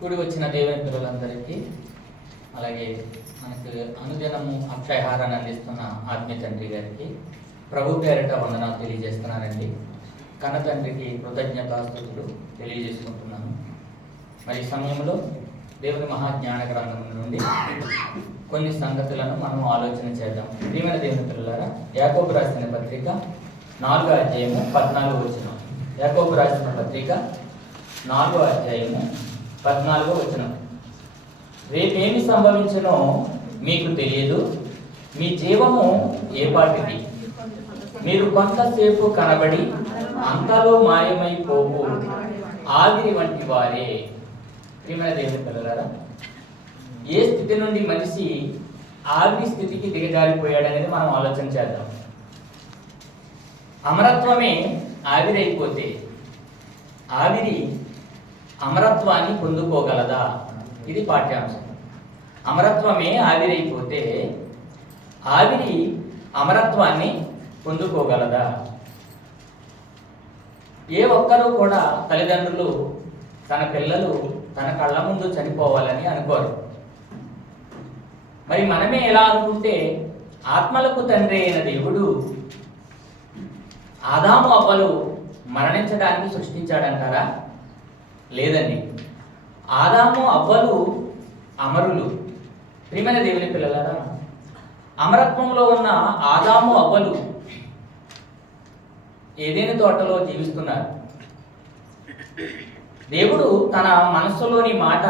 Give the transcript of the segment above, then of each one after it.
కూడి వచ్చిన దేవుని పిల్లలందరికీ, అలాగే మనకు అనుదినము అక్షయహారాన్ని అందిస్తున్న ఆత్మీయ తండ్రి గారికి ప్రభు పేరిట వందనాలు తెలియజేస్తున్నానండి. కన్న తండ్రికి కృతజ్ఞతాస్తుతులు తెలియజేసుకుంటున్నాను. మరి ఈ సమయంలో దేవుని మహాజ్ఞాన గ్రంథం నుండి కొన్ని సంగతులను మనం ఆలోచన చేద్దాం. ప్రియమైన దేవుని పిల్లలారా, యాకోబు రాసిన పత్రిక 4వ అధ్యాయము 14వ వచనం. యాకోబు రాసిన పత్రిక 4వ అధ్యాయము 14వ వచనం. రేపేమి సంభవించునో మీకు తెలియదు, మీ జీవము ఏపాటిది. మీరు కొంతసేపు కనబడి అంతలో మాయమైపోవు ఆవిరి వంటి వారే. ప్రియమైన దేవుని పిల్లలారా, ఏ స్థితి నుండి మనిషి ఆవిరి స్థితికి దిగజారిపోయాడనేది మనం ఆలోచన చేద్దాం. అమరత్వమే ఆవిరైపోతే ఆవిరి అమరత్వాన్ని పొందుకోగలదా? ఇది పాఠ్యాంశం. అమరత్వమే ఆవిరైపోతే ఆవిరి అమరత్వాన్ని పొందుకోగలదా? ఏ ఒక్కరూ కూడా తల్లిదండ్రులు తన పిల్లలు తన కళ్ళ ముందు చనిపోవాలని అనుకోరు. మరి మనమే ఎలా అనుకుంటే, ఆత్మలకు తండ్రి అయిన దేవుడు ఆదాము అవ్వలు మరణించడానికి సృష్టించాడంటారా? లేదండి. ఆదాము అవ్వలు అమరులు. ప్రియమైన దేవుని పిల్లలారా, అమరత్వంలో ఉన్న ఆదాము అవ్వలు ఏదైనా తోటలో జీవిస్తున్నారు. దేవుడు తన మనస్సులోని మాట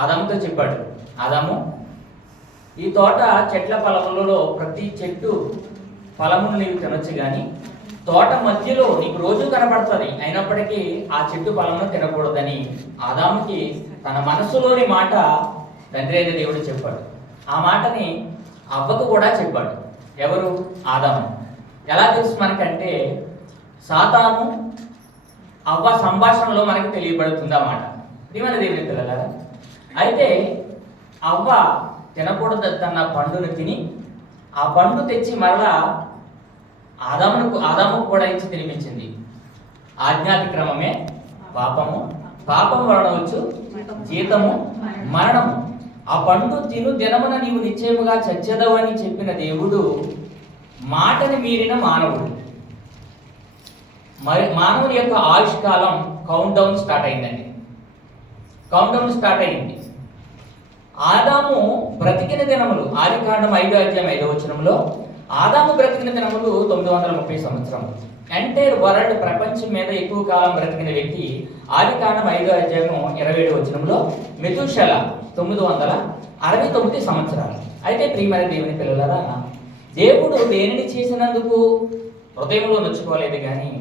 ఆదాముతో చెప్పాడు. ఆదాము, ఈ తోట చెట్ల ఫలములలో ప్రతి చెట్టు ఫలమును నీవు తినొచ్చు, కానీ తోట మధ్యలో నీకు రోజు కనపడుతుంది, అయినప్పటికీ ఆ చెట్టు ఫలమును తినకూడదని ఆదాముకి తన మనస్సులోని మాట తండ్రి అయిన దేవుడు చెప్పాడు. ఆ మాటని అవ్వకు కూడా చెప్పాడు. ఎవరు? ఆదాము. ఎలా తెలుసు మనకంటే, సాతాను అవ్వ సంభాషణలో మనకి తెలియబడుతుంది ఆ మాట. ప్రియమైన దేవుని పిల్లలారా, అయితే అవ్వ తినకూడదన్న పండును తిని ఆ పండు తెచ్చి మరలా ఆదాముకు కూడా ఇచ్చి తినిపించింది. ఆజ్ఞాతిక్రమమే పాపము, పాపం వలన వచ్చు జీతము మరణము. ఆ పండు తిను దినమున నీవు నిశ్చయముగా చచ్చెదవు అని చెప్పిన దేవుడు మాటని మీరిన మానవుడు. మరి మానవుని యొక్క ఆయుష్కాలం కౌంట్ డౌన్ స్టార్ట్ అయిందండి. కౌంట్ డౌన్ స్టార్ట్ అయింది. ఆదాము బ్రతికిన దినములు, ఆదికాండం 5వ అధ్యాయం 5వ వచనంలో ఆదాము బ్రతికిన దినములు 930 సంవత్సరములు. ఎంటైర్ వరల్డ్, ప్రపంచం మీద ఎక్కువ కాలం బ్రతికిన వ్యక్తి ఆదికాండం 5వ అధ్యాయం 27వ వచనంలో మెతూషెల 969 సంవత్సరాలు. అయితే ప్రియమైన దేవుని పిల్లలారా, దేవుడు దేనిని చేసినందుకు హృదయంలో నొచ్చుకోలేదు, కానీ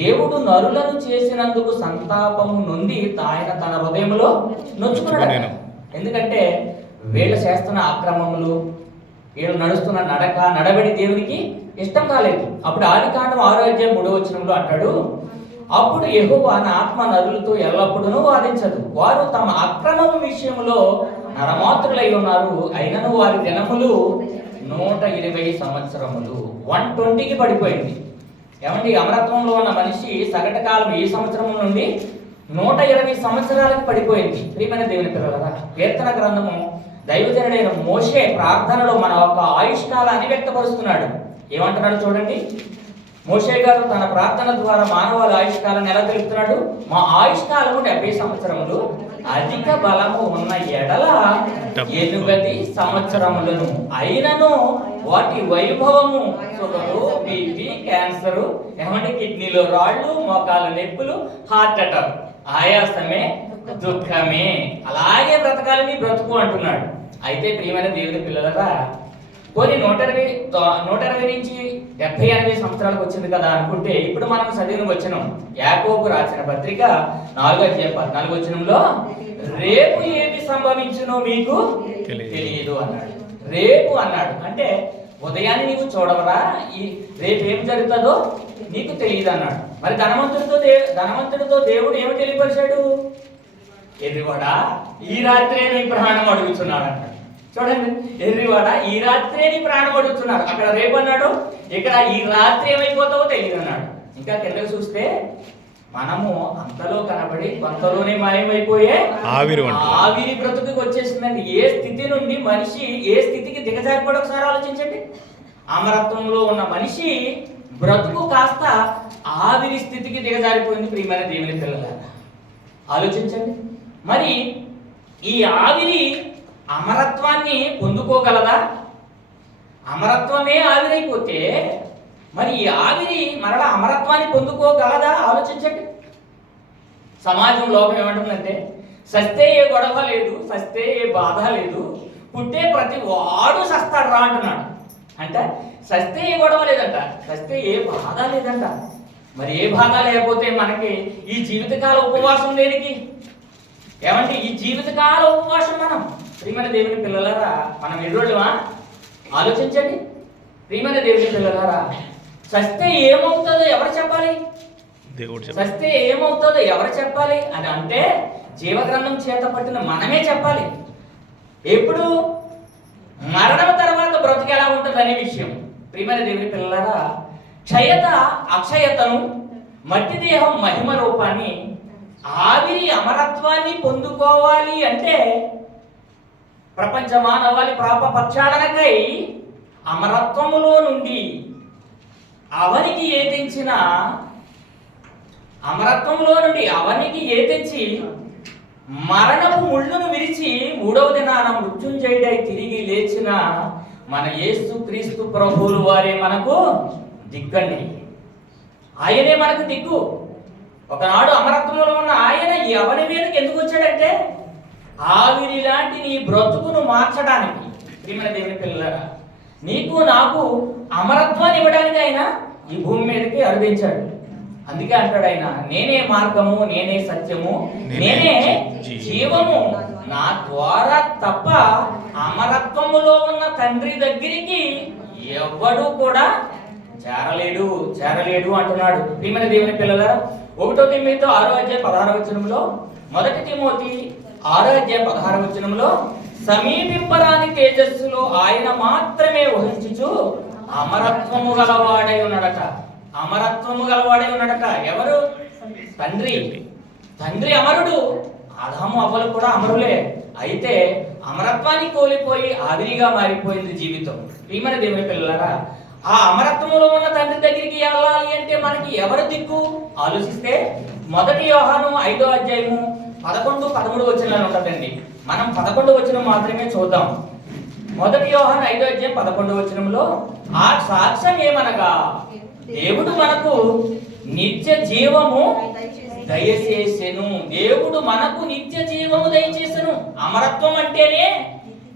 దేవుడు నరులను చేసినందుకు సంతాపము నుండి ఆయన తన హృదయంలో నొచ్చుకున్నాడు. ఎందుకంటే వీళ్ళు చేస్తున్న అక్రమములు, వీళ్ళు నడుస్తున్న నడవడి దేవునికి ఇష్టం కాలేదు. అప్పుడు ఆదికాండం 6వ అధ్యాయం 3వ వచనంలో అంటాడు, అప్పుడు యెహోవా నా ఆత్మ నరులతో ఎల్లప్పుడూ వాదించదు, వారు తమ అక్రమము విషయంలో నరమాత్రులై ఉన్నారు, అయినను వారి దినములు 120 సంవత్సరములు. 120కి పడిపోయింది. ఏమండి, అమరత్వంలో ఉన్న మనిషి సగటు కాలం ఈ సంవత్సరం నుండి 120 సంవత్సరాలకు పడిపోయింది. ప్రియమైన దేవుని పిల్లలారా, కీర్తన గ్రంథము దైవజనుడైన మోషే ప్రార్థనలో మన యొక్క ఆయుష్కాలాన్ని వ్యక్తపరుస్తున్నాడు. ఏమంటున్నాడు చూడండి. మోషే గారు తన ప్రార్థన ద్వారా మానవాళి ఆయుష్కాలాన్ని ఎలా తెలుపుతున్నాడు? మా ఆయుష్కాలము 70 సంవత్సరములు, అధిక బలము ఉన్న ఎడల 80 సంవత్సరములను, అయినను వాటి వైభవము షుగరు, బీపీ, క్యాన్సరు, ఏమంటే కిడ్నీలో రాళ్ళు, మోకాలు నొప్పులు, హార్ట్ అటాక్, ఆయాసమే, దుఃఖమే, అలాగే బ్రతకాలని బ్రతుకు అంటున్నాడు. అయితే ప్రియమైన దేవుని పిల్లలరా, కొన్ని 120 నుంచి 70-80 సంవత్సరాలకు వచ్చింది కదా అనుకుంటే, ఇప్పుడు మనం చదివిన వచనం యాకోబు రాసిన పత్రిక 4వ అధ్యాయం 14వ వచనంలో రేపు ఏమి సంభవించునో మీకు తెలియదు అన్నాడు. రేపు అన్నాడు అంటే ఉదయాన్ని నీవు చూడవరా, ఈ రేపు ఏం జరుగుతుందో నీకు తెలియదు అన్నాడు. మరి ధనవంతుడితో దేవుడు ఏమి తెలియపరిచాడు? ఎర్రివాడా, ఈ రాత్రే నీ ప్రాణం అడుగుతున్నాడు అన్నాడు. చూడండి, ఎర్రివాడా, ఈ రాత్రే నీ ప్రాణం అడుగుతున్నాడు. అక్కడ రేపు అన్నాడు, ఇక్కడ ఈ రాత్రి ఏమైపోతావో తెలియదు అన్నాడు. ఇంకా కిందకు చూస్తే మనము అంతలో కనబడి కొంతలోనే మాయమైపోయే ఆవిరి బ్రతుకుకి వచ్చేసిందండి. ఏ స్థితి నుండి మనిషి ఏ స్థితికి దిగజారిపోయి ఒకసారి ఆలోచించండి. అమరత్వంలో ఉన్న మనిషి బ్రతుకు కాస్త ఆవిరి స్థితికి దిగజారిపోయింది. ప్రియమైన దేవుని పిల్లలారా ఆలోచించండి. మరి ఈ ఆవిరి అమరత్వాన్ని పొందుకోగలదా? అమరత్వమే ఆవిరైపోతే మరి ఈ ఆవిరి మరలా అమరత్వాన్ని పొందుకోగలదా? ఆలోచించండి. సమాజం లోకం ఏమంటుందంటే సస్తే ఏ గొడవ లేదు, సస్తే ఏ బాధ లేదు, పుట్టే ప్రతి వాడు సస్తాడు రా అంటున్నాడు. అంటే సస్తే ఏ గొడవ లేదంట, సస్తే ఏ బాధ లేదంట. మరి ఏ బాధ లేకపోతే మనకి ఈ జీవితకాల ఉపవాసం దేనికి? ఏమంటే ఈ జీవితకాల ఉపవాసం మనం ప్రియమైన దేవుని పిల్లలారా మనం ఎర్రోళ్ళమా? ఆలోచించండి. ప్రియమైన దేవుని పిల్లలారా సస్తే ఏమవుతుందో ఎవరు చెప్పాలి? సస్తే ఏమవుతుందో ఎవరు చెప్పాలి అని అంటే జీవగ్రంథం చేత పట్టిన మనమే చెప్పాలి. ఎప్పుడు? మరణం తర్వాత బ్రతుకు ఎలా ఉంటుంది అనే విషయం. ప్రియమైన దేవుని పిల్లలారా క్షయత అక్షయతను, మట్టి దేహం మహిమ రూపాన్ని, ఆవిరి అమరత్వాన్ని పొందుకోవాలి అంటే ప్రపంచ మానవాళి పాప ప్రక్షాళనకై అమరత్వములో నుండి అవనికి ఏతించిన అమరత్వంలో నుండి అవనికి ఏతించి మరణపు ముళ్ళును విరిచి మూడవ దినాన మృత్యుంజయుడై తిరిగి లేచిన మన యేసు క్రీస్తు ప్రభువులు వారే మనకు దిగ్గండి. ఆయనే మనకు దిక్కు. ఒకనాడు అమరత్వంలో ఉన్న ఆయన ఎవరి మీదకి ఎందుకు వచ్చాడంటే ఆవిరి లాంటి నీ బ్రతుకును మార్చడానికి. ప్రియమైన దేవుని పిల్లలారా నీకు నాకు అమరత్వాన్ని ఇవ్వడానికి ఆయన ఈ భూమి మీదకి అరుదించాడు. అందుకే అంటాడు ఆయన నేనే మార్గము, నేనే సత్యము, నేనే జీవము, నా ద్వారా తప్ప అమరత్వములో ఉన్న తండ్రి దగ్గరికి ఎవడు కూడా చేరలేడు అంటున్నాడు. ప్రియమైన దేవుని పిల్లలారా 1 తిమోతి 6:16 మొదటి తిమోతి 6:16 సమీపింపరాని తేజస్సులో ఆయన మాత్రమే వహించుచు అమరత్వము గలవాడై ఉన్నాడట. అమరత్వము గలవాడై ఉన్నాడట. ఎవరు? తండ్రి అమరుడు. ఆదాము అవ్వలు కూడా అమరులే. అయితే అమరత్వాన్ని కోల్పోయి ఆవిరిగా మారిపోయింది జీవితం. ప్రియమైన దేవుని పిల్లలారా ఆ అమరత్వములో ఉన్న తండ్రి దగ్గరికి వెళ్ళాలి అంటే మనకి ఎవరు దిక్కు? ఆలోచిస్తే 1 యోహాను 5:11-13 ఉంటుందండి. మనం 11 మాత్రమే చూద్దాం. 1 యోహాను 5:11 ఆ సాక్ష్యం ఏమనగా దేవుడు మనకు నిత్య జీవము దయచేసెను. దేవుడు మనకు నిత్య జీవము దయచేసెను. అమరత్వం అంటేనే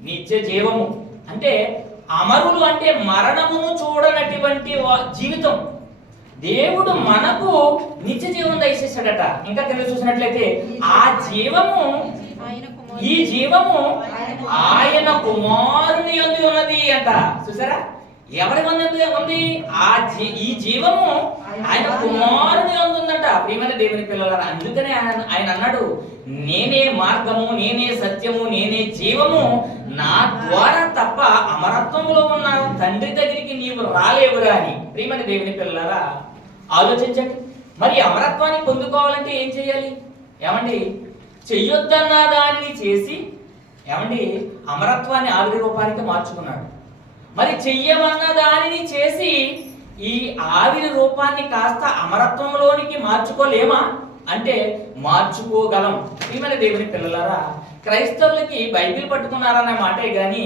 నిత్య జీవము. అంటే అమరులు అంటే మరణమును చూడనటువంటి జీవితం. దేవుడు మనకు నిత్య జీవం దయచేశాడట. ఇంకా కింద చూసినట్లయితే ఆ జీవము ఈ జీవము ఆయన కుమారుని యందు ఉన్నది అంట. చూసారా? ఎవరి యందు ఉంది? ఈ జీవము ఆయన కుమారుని యందు ఉందంట. ప్రియమైన దేవుని పిల్లలారా అందుకనే ఆయన అన్నాడు నేనే మార్గము, నేనే సత్యము, నేనే జీవము, నా ద్వారా తప్ప అమరత్వంలో ఉన్న తండ్రి దగ్గరికి నీవు రాలేవురా అని. ప్రియమైన దేవుని పిల్లలారా ఆలోచించండి. మరి అమరత్వాన్ని పొందుకోవాలంటే ఏం చేయాలి? ఏమండి చెయ్యొద్దన్న దానిని చేసి ఏమండి అమరత్వాన్ని ఆవిరి రూపానికి మార్చుకున్నాడు. మరి చెయ్యమన్న దానిని చేసి ఈ ఆవిరి రూపాన్ని కాస్త అమరత్వంలోనికి మార్చుకోలేమా అంటే మార్చుకోగలం. ప్రియమైన దేవుని పిల్లలారా క్రైస్తవులకి బైబిల్ పట్టుకున్నారన్న మాటే గాని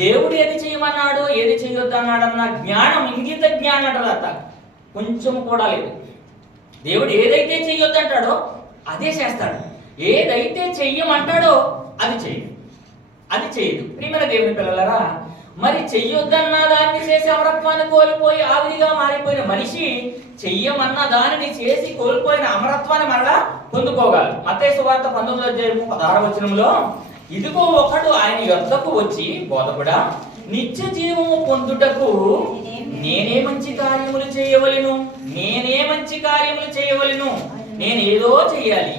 దేవుడు ఏది చేయమన్నాడో ఏది చేయొద్దన్నాడన్న జ్ఞానం, ఇంగిత జ్ఞానం అంటారట కొంచెం కూడా లేదు. దేవుడు ఏదైతే చెయ్యొద్దంటాడో అదే చేస్తాడు, ఏదైతే చెయ్యమంటాడో అది చేయడు. ప్రియమైన దేవుని పిల్లలారా మరి చెయ్యొద్దన్న దాన్ని చేసి అమరత్వాన్ని కోల్పోయి ఆవిరిగా మారిపోయిన మనిషి చెయ్యమన్న దానిని చేసి కోల్పోయిన అమరత్వాన్ని మరలా పొందుకోగలరు. మత్తయి సువార్త 19:16 ఇదిగో ఒకడు ఆయన యొద్దకు వచ్చి బోధకుడా నిత్య జీవము పొందుటకు నేనే మంచి కార్యములు చేయవలెను, నేనేదో చెయ్యాలి,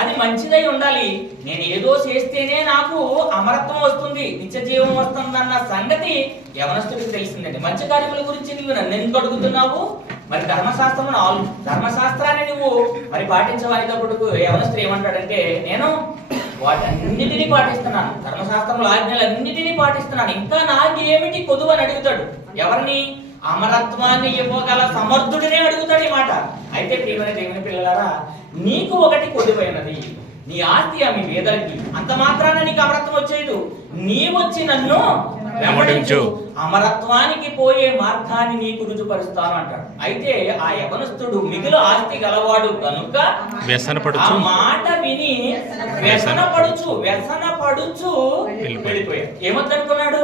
అది మంచిదై ఉండాలి, నేను ఏదో చేస్తేనే నాకు అమరత్వం వస్తుంది, నిత్య జీవం వస్తుందన్న సంగతి యవనస్తుడికి తెలిసిందండి. మంచి కార్యముల గురించి నువ్వు నన్ను ఎందుకు అడుగుతున్నావు? మరి ధర్మశాస్త్రాన్ని నువ్వు మరి పాటించవనేటప్పుడు యవనస్తుడు ఏమంటాడంటే, నేను వాటన్నిటినీ పాటిస్తున్నాను, ధర్మశాస్త్రంలో ఆజ్ఞలన్నిటినీ పాటిస్తున్నాను, ఇంకా నాకేమిటి కొదువు అని అడుగుతాడు. ఎవరిని? అమరత్వాన్ని ఇవ్వగల సమర్థుడినే అడుగుతాడు ఈ మాట. అయితే ప్రియమైన దేవుని పిల్లలారా, నీకు ఒకటి కొదువైనది, నీ ఆస్తి మీ వేదలకి, అంత మాత్రాన నీకు అమరత్వం వచ్చేది. నీ వచ్చి నన్ను వెంబడించు, అమరత్వానికి పోయే మార్గాన్ని నీకు రుజుపరుస్తాను అంటాడు. అయితే ఆ యవనస్తుడు మిగులు ఆస్తి గలవాడు కనుక ఆ మాట విని వ్యసనపడుచు వెళ్ళిపోయాడు. ఏమొద్దనుకున్నాడు?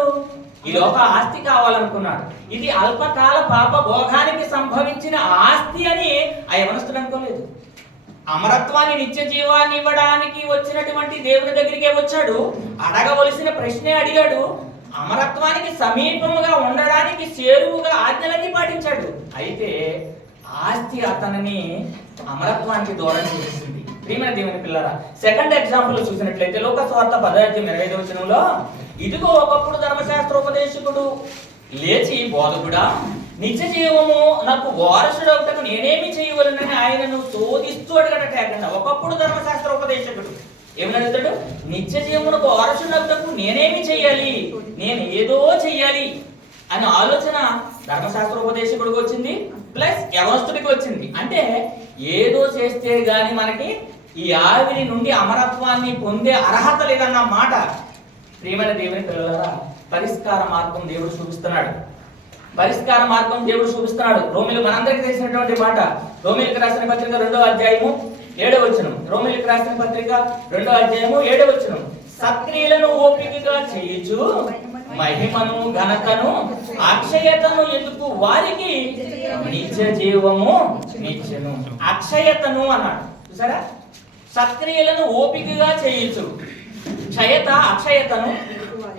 ఈ లోక ఆస్తి కావాలనుకున్నాడు. ఇది అల్పకాల పాప భోగానికి సంభవించిన ఆస్తి అని ఆ యవనస్తుడు అనుకోలేదు. అమరత్వాన్ని, నిత్య జీవాన్ని ఇవ్వడానికి వచ్చినటువంటి దేవుని దగ్గరికే వచ్చాడు. అడగవలసిన ప్రశ్నే అడిగాడు. అమరత్వానికి సమీపముగా ఉండడానికి చేరువుగా ఆజ్ఞలన్నీ పాటించాడు. అయితే ఆస్తి అతనిని అమరత్వానికి దూరం చేసింది. ప్రియమైన దేవుని పిల్లరా, సెకండ్ ఎగ్జాంపుల్ చూసినట్లయితే లోకస్వార్త 10:25 ఇదిగో ఒకప్పుడు ధర్మశాస్త్రోపదేశకుడు లేచి, బోధకుడా, నిత్య జీవము నాకు వారసుడవుటకు నేనేమి చేయవలనని ఆయనను శోధిస్తూ అడగటట. ఒకప్పుడు ధర్మశాస్త్రోపదేశకుడు ఏమని అడుగుతాడు? నిత్య జీవమునకు వారసుడవుటకు నేనేమి చెయ్యాలి, నేను ఏదో చెయ్యాలి అనే ఆలోచన ధర్మశాస్త్రోపదేశకుడికి వచ్చింది, ప్లస్ యవనస్తుడికి వచ్చింది. అంటే ఏదో చేస్తే గాని మనకి ఈ ఆవిరి నుండి అమరత్వాన్ని పొందే అర్హత లేదన్న మాట. ప్రియమైన దేవుని పిల్లలారా, పరిష్కార మార్గం దేవుడు చూపిస్తున్నాడు. రోమిలు మనందరికీ తెలిసినటువంటి మాట. రోమిలకు రాసిన పత్రిక 2:7 రోమిలకు రాసిన పత్రిక 2:7 సత్క్రియలను ఓపికగా చేయుచు మహిమను, ఘనతను, అక్షయతను ఎందుకు వారికి నిత్య జీవము నిత్యను. అక్షయతను అన్నాడు, చూసారా? సత్క్రియలను ఓపికగా చేయుచు, అక్షయతను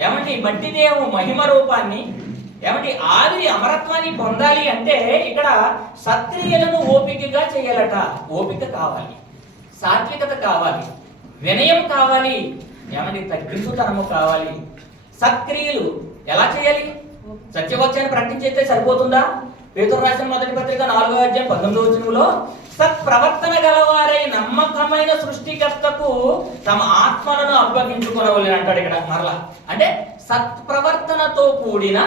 ఏమంటే మట్టి దేహము మహిమ రూపాన్ని, ఏమంటే ఆవిరి అమరత్వాన్ని పొందాలి అంటే ఇక్కడ సత్క్రియలను ఓపికగా చేయాలట. ఓపిక కావాలి, సాత్వికత కావాలి, వినయం కావాలి, ఏమంటే తగ్గింపుతనము కావాలి. సత్క్రియలు ఎలా చేయాలి? సత్యవాక్యాన్ని ప్రకటించేస్తే సరిపోతుందా? పేతురు రాసిన మొదటి పత్రిక 4:19 సత్ప్రవర్తన గలవారై నమ్మకమైన సృష్టికర్తకు తమ ఆత్మలను అప్పగించుకొనవలెను అంటాడు ఇక్కడ మరలా. అంటే సత్ప్రవర్తనతో కూడిన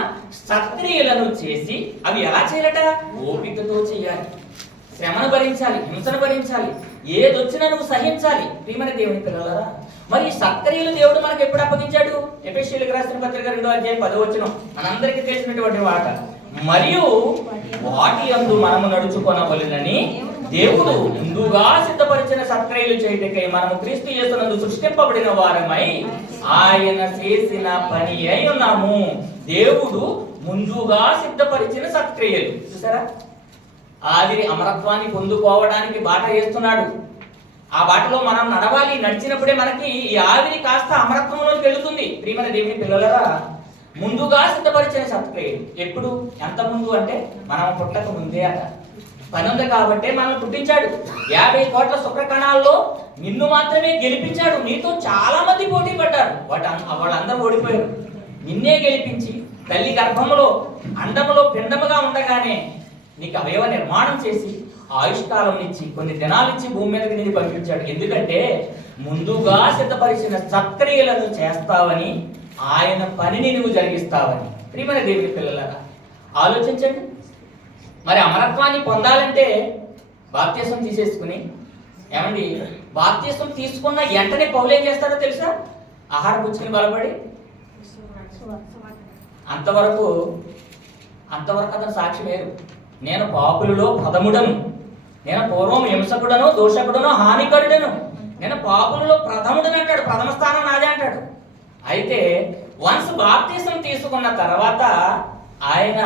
సత్క్రియలను చేసి అవి ఎలా చేయాలట? ఓపికతో చేయాలి, శ్రమను భరించాలి, హింసను భరించాలి, ఏదొచ్చినా నువ్వు సహించాలి. ప్రియమైన దేవుని పిల్లలారా, మరి సత్క్రియలు దేవుడు మనకు ఎప్పుడు అప్పగించాడు? ఎఫెసీయులకు రాసిన పత్రిక 2:10 మనందరికీ తెలిసినటువంటి మాట. మరియు వాటి యందు మనము నడుచుకొనవలెనని దేవుడు ముందుగా సిద్ధపరిచిన సత్క్రియలు చేయుటకై మనము క్రీస్తు యేసునందు సృష్టింపబడిన వారమై ఆయన చేసిన పని అయి ఉన్నాము. దేవుడు ముందుగా సిద్ధపరిచిన సత్క్రియలు, చూసారా? ఆవిరి అమరత్వాన్ని పొందుకోవడానికి బాట వేస్తున్నాడు. ఆ బాటలో మనం నడవాలి. నడిచినప్పుడే మనకి ఈ ఆవిరి కాస్త అమరత్వంలోకి వెళుతుంది. ప్రియమైన దేవుని పిల్లలారా, ముందుగా సిద్ధపరిచిన సత్క్రియలు ఎప్పుడు? ఎంత ముందు అంటే మనం పుట్టక ముందే అట. పని ఉంది కాబట్టి మనం పుట్టించాడు. 50 కోట్ల శుక్రకణాల్లో నిన్ను మాత్రమే గెలిపించాడు. నీతో చాలా మంది పోటీ పడ్డారు, వాళ్ళందరూ ఓడిపోయారు. నిన్నే గెలిపించి తల్లి గర్భములో అండములో పిండముగా ఉండగానే నీకు అవయవ నిర్మాణం చేసి ఆయుష్కాలం ఇచ్చి కొన్ని దినాలు ఇచ్చి భూమి మీదకి నిన్ను పంపించాడు. ఎందుకంటే ముందుగా సిద్ధపరిచిన సత్క్రియలను చేస్తావని, ఆయన పనిని నువ్వు జరిగిస్తావని. ప్రియమైన దేవుని పిల్లలారా, ఆలోచించండి. మరి అమరత్వాన్ని పొందాలంటే బాప్తిసం తీసేసుకుని, ఏమండి బాప్తిసం తీసుకున్న వెంటనే పౌలు ఏం చేస్తాడో తెలుసా? ఆహారం పుచ్చుకుని బలపడి అంతవరకు అతను సాక్షి వేరు. నేను పాపులలో ప్రథముడను, నేను పూర్వం హింసకుడను, దోషకుడను, హానికరుడను, నేను పాపులలో ప్రథముడని అంటాడు. ప్రథమ స్థానం నాదే అంటాడు. అయితే వన్స్ బాప్తిసం తీసుకున్న తర్వాత ఆయన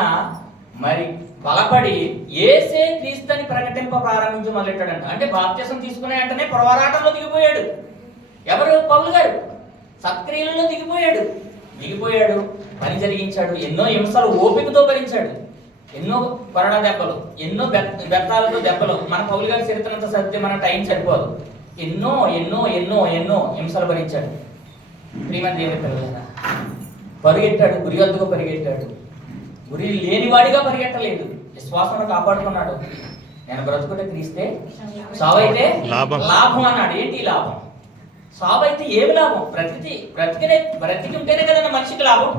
మరి బలపడి ఏసే క్రీస్తుని ప్రకటింప ప్రారంభించి మొదలెట్టాడంట. అంటే బాప్తిసం తీసుకునే వెంటనే పోరాటంలో దిగిపోయాడు. ఎవరు? పౌలు గారు సత్క్రియలలో దిగిపోయాడు. పని జరిగించాడు. ఎన్నో హింసలు ఓపికతో భరించాడు. ఎన్నో కొరడా దెబ్బలు, ఎన్నో బెత్తాలతో దెబ్బలు. మన పౌలు గారి చరిత్రంతో సత్య మన టైం సరిపోదు. ఎన్నో ఎన్నో ఎన్నో ఎన్నో హింసలు భరించాడు. ప్రియమైన దేవుని పిల్లలారా, పరిగెట్టాడు, గురి వద్దకు పరిగెట్టాడు. గురి లేనివాడిగా పరిగెట్టలేదు. విశ్వాసంలో కాపాడుకున్నాడు. నేను బ్రతుకుటే క్రీస్తే, సావైతే లాభం అన్నాడు. ఏంటి లాభం? సావైతే ఏమి లాభం? బ్రతికి ఉంటేనే కదన్న మనిషికి లాభం.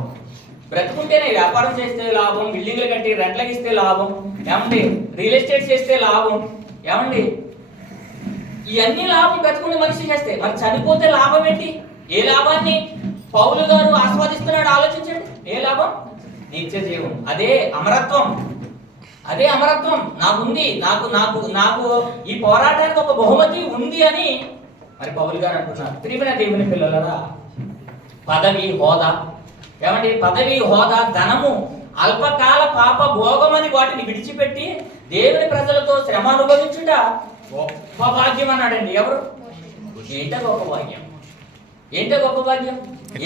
బ్రతుకుంటేనే వ్యాపారం చేస్తే లాభం, బిల్డింగ్లు కట్టి రెంట్లకి ఇస్తే లాభం, ఏమండి రియల్ ఎస్టేట్ చేస్తే లాభం, ఏమండి ఇవన్నీ లాభం బ్రతుకుంటే మనిషి చేస్తే. మరి చనిపోతే లాభం ఏంటి? ఏ లాభాన్ని పౌలు గారు ఆస్వాదిస్తున్నాడు ఆలోచించండి. ఏ లాభం? నిత్య జీవం. అదే అమరత్వం. అదే అమరత్వం నాకుంది. నాకు నాకు నాకు ఈ పోరాటానికి ఒక బహుమతి ఉంది అని మరి పౌలు గారు అంటున్నారు. ప్రియమైన దేవుని పిల్లలరా, పదవి హోదా, ఏమండి పదవి హోదా, ధనము, అల్పకాల పాప భోగమని వాటిని విడిచిపెట్టి దేవుని ప్రజలతో శ్రమ అనుభవించుట గొప్ప భాగ్యం అన్నాడండి. ఎవరు? ఏంటో గొప్ప భాగ్యం? ఏంటో గొప్ప భాగ్యం?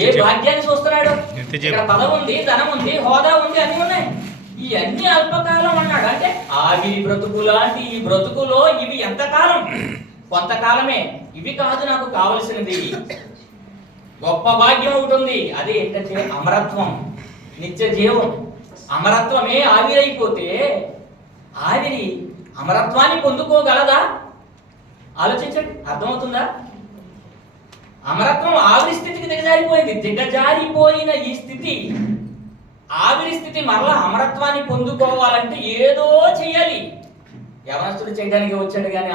ఏ భాగ్యాన్ని చూస్తున్నాడు? ఇక్కడ పదవి ఉంది, ధనం ఉంది, హోదా ఉంది, అన్ని ఉన్నాయి. ఇవన్నీ అల్పకాలం అన్నాడు. అంటే ఆవిరి బ్రతుకు లాంటి ఈ బ్రతుకులో ఇవి ఎంతకాలం? కొంతకాలమే. ఇవి కాదు నాకు కావలసినది. గొప్ప భాగ్యం ఒకటి ఉంది. అది ఏంటంటే అమరత్వం, నిత్య జీవం. అమరత్వమే ఆవిరైపోతే ఆవిరి అమరత్వాన్ని పొందుకోగలదా? ఆలోచించండి, అర్థమవుతుందా? అమరత్వం ఆవిరి స్థితికి దిగజారిపోయింది. దిగజారిపోయిన ఈ స్థితి, ఆవిరి స్థితి మరలా అమరత్వాన్ని పొందుకోవాలంటే ఏదో చెయ్యాలి. యవనస్తుడు చేయడానికి వచ్చాడు కానీ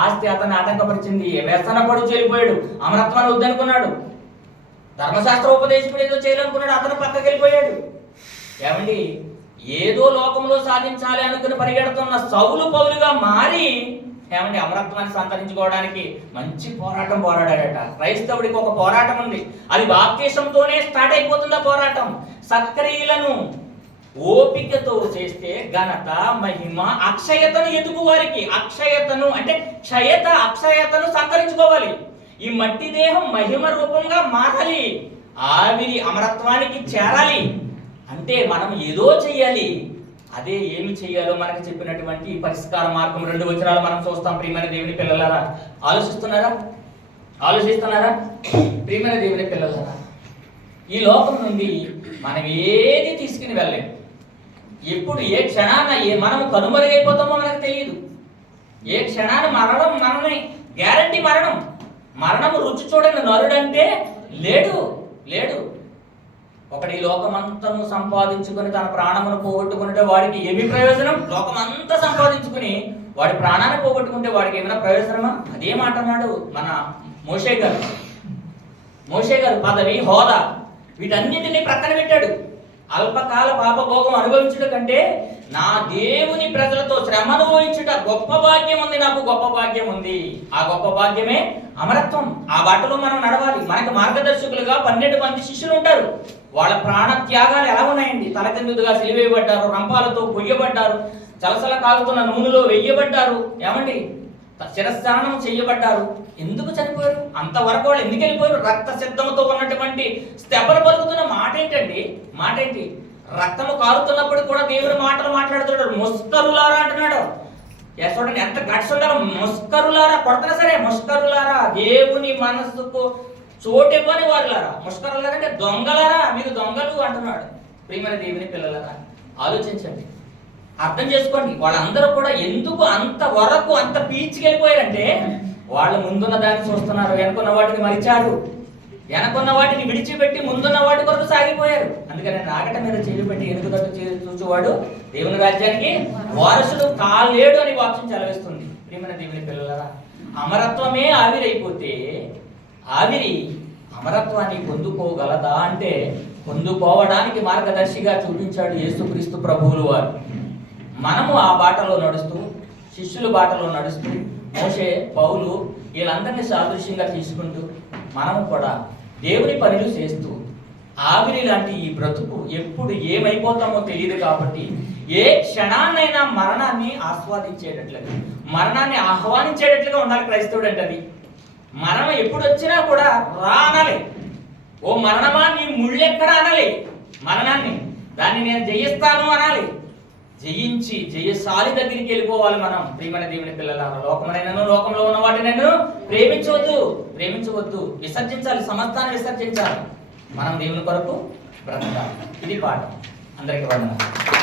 ఆస్తి అతన్ని ఆటంకపరిచింది. వ్యసన పడు చెల్లిపోయాడు, అమరత్వాన్ని వద్దనుకున్నాడు. ధర్మశాస్త్ర ఉపదేశకుడు ఏదో చేయాలనుకున్నాడు, అతను పక్కకి వెళ్ళిపోయాడు. ఏమండి ఏదో లోకంలో సాధించాలి అనుకుని పరిగెడుతున్న సౌలు పౌలుగా మారి ఏమండి అమరత్వాన్ని సంతరించుకోవడానికి మంచి పోరాటం పోరాడాడట. క్రైస్తవుడికి ఒక పోరాటం ఉంది. అది బాప్తిసంతోనే స్టార్ట్ అయిపోతుంది ఆ పోరాటం. సత్క్రియలను ఓపికతో చేస్తే ఘనత, మహిమ, అక్షయతను ఎదుగు వారికి. అక్షయతను అంటే అక్షయతను సంతరించుకోవాలి. ఈ మట్టి దేహం మహిమ రూపంగా మారాలి. ఆవిరి అమరత్వానికి చేరాలి అంటే మనం ఏదో చెయ్యాలి. అదే ఏమి చెయ్యాలో మనకు చెప్పినటువంటి పరిష్కార మార్గం 2 వచనాలు మనం చూస్తాం. ప్రియమైన దేవుని పిల్లలారా, ఆలోచిస్తున్నారా? ప్రియమైన దేవుని పిల్లలారా, ఈ లోకం నుండి మనం ఏది తీసుకుని వెళ్ళలేం. ఎప్పుడు ఏ క్షణాన మనం కనుమరుగైపోతామో మనకు తెలియదు. ఏ క్షణాన మరణం మనమే గ్యారంటీ. మరణము రుచి చూడని నరుడంటే లేడు. ఒకటి ఈ లోకమంతను సంపాదించుకుని తన ప్రాణమును పోగొట్టుకుంటే వాడికి ఏమి ప్రయోజనం? లోకమంతా సంపాదించుకుని వాడి ప్రాణాన్ని పోగొట్టుకుంటే వాడికి ఏమైనా ప్రయోజనమా? అదే మాట అన్నాడు మన మోషే గారు. పదవి, హోదా వీటన్నిటిని ప్రక్కన పెట్టాడు. అల్పకాల పాపభోగం అనుభవించుట కంటే నా దేవుని ప్రజలతో శ్రమ అనుభవించుట గొప్ప భాగ్యం ఉంది. నాకు గొప్ప భాగ్యం ఉంది. ఆ గొప్ప భాగ్యమే అమరత్వం. ఆ బాటలో మనం నడవాలి. మనకు మార్గదర్శకులుగా 12 మంది శిష్యులు ఉంటారు. వాళ్ళ ప్రాణ త్యాగాలు ఎలా ఉన్నాయండి? తలకిందుగా సిలివేయబడ్డారు, రంపాలతో పొయ్యబడ్డారు, చలసల కాలుతున్న నూనెలో వెయ్యబడ్డారు, ఏమండి శిరస్నానం చెయ్యబడ్డారు. ఎందుకు చనిపోయారు? అంతవరకు వాళ్ళు ఎందుకు వెళ్ళిపోయారు? రక్త సిద్ధంతో ఉన్నటువంటి స్తెపలు పలుకుతున్న మాట ఏంటి? రక్తము కారుతున్నప్పుడు కూడా దేవుని మాటలు మాట్లాడుతున్నాడు. ముస్కరులారా అంటున్నాడు. చూడండి ఎంత గట్స్ ఉండాలో. ముస్కరులారా, కొడతా సరే ముస్కరులారా, దేవుని మనస్సుకు చోటివ్వని వారులారా. ముస్కరులారా అంటే దొంగలారా, మీరు దొంగలు అంటున్నాడు. ప్రియమైన దేవుని పిల్లలారా, ఆలోచించండి, అర్థం చేసుకోండి. వాళ్ళందరూ కూడా ఎందుకు అంతవరకు అంత పీల్చికెళ్ళిపోయారంటే వాళ్ళు ముందున్న దాన్ని చూస్తున్నారు, వెనుకున్న వాటిని మరిచారు, వెనకున్న వాటిని విడిచిపెట్టి ముందున్న వాటి కొరకు సాగిపోయారు. అందుకని నాగట మీద చేయి పెట్టి ఎనుగుదట్టు చూచువాడు దేవుని రాజ్యానికి వారసుడు కాలేడు అని వాక్యం చదివిస్తుంది. ప్రియమైన దేవుని పిల్లలారా, అమరత్వమే ఆవిరైపోతే ఆవిరి అమరత్వాన్ని పొందుకోగలదా అంటే పొందుకోవడానికి మార్గదర్శిగా చూపించాడు యేసుక్రీస్తు ప్రభువులు వారు. మనము ఆ బాటలో నడుస్తూ, శిష్యుల బాటలో నడుస్తూ, మోషే, పౌలు వీళ్ళందరినీ సాదృశ్యంగా తీసుకుంటూ మనము కూడా దేవుని పనులు చేస్తూ ఆవిరి లాంటి ఈ బ్రతుకు ఎప్పుడు ఏమైపోతామో తెలియదు కాబట్టి ఏ క్షణాన్నైనా మరణాన్ని ఆస్వాదించేటట్లుగా, మరణాన్ని ఆహ్వానించేటట్లుగా ఉండాలి క్రైస్తవుడు అంటే. అది మరణం ఎప్పుడు వచ్చినా కూడా రా అనాలి. ఓ మరణమా నీ ముళ్ళెక్కడ అనాలి. మరణాన్ని దాన్ని నేను జయిస్తాను అనాలి. జయించి జయశాలి దగ్గరికి వెళ్ళిపోవాలి మనం. ప్రియమైన దేవుని పిల్లలారా, లోకమునైనను లోకంలో ఉన్న వాటినైనా ప్రేమించవద్దు, విసర్జించాలి, సమస్తాన్ని విసర్జించాలి. మనం దేవుని కొరకు బ్రతకాలి. ఇది పాఠం. అందరికీ వందనాలు.